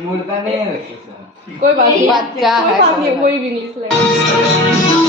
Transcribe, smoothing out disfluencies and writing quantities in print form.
मुर्गा नहीं है वैसे सर। कोई बात नहीं, बच्चा कोई है, बात नहीं, कोई वही भी इंग्लिश लगेगा।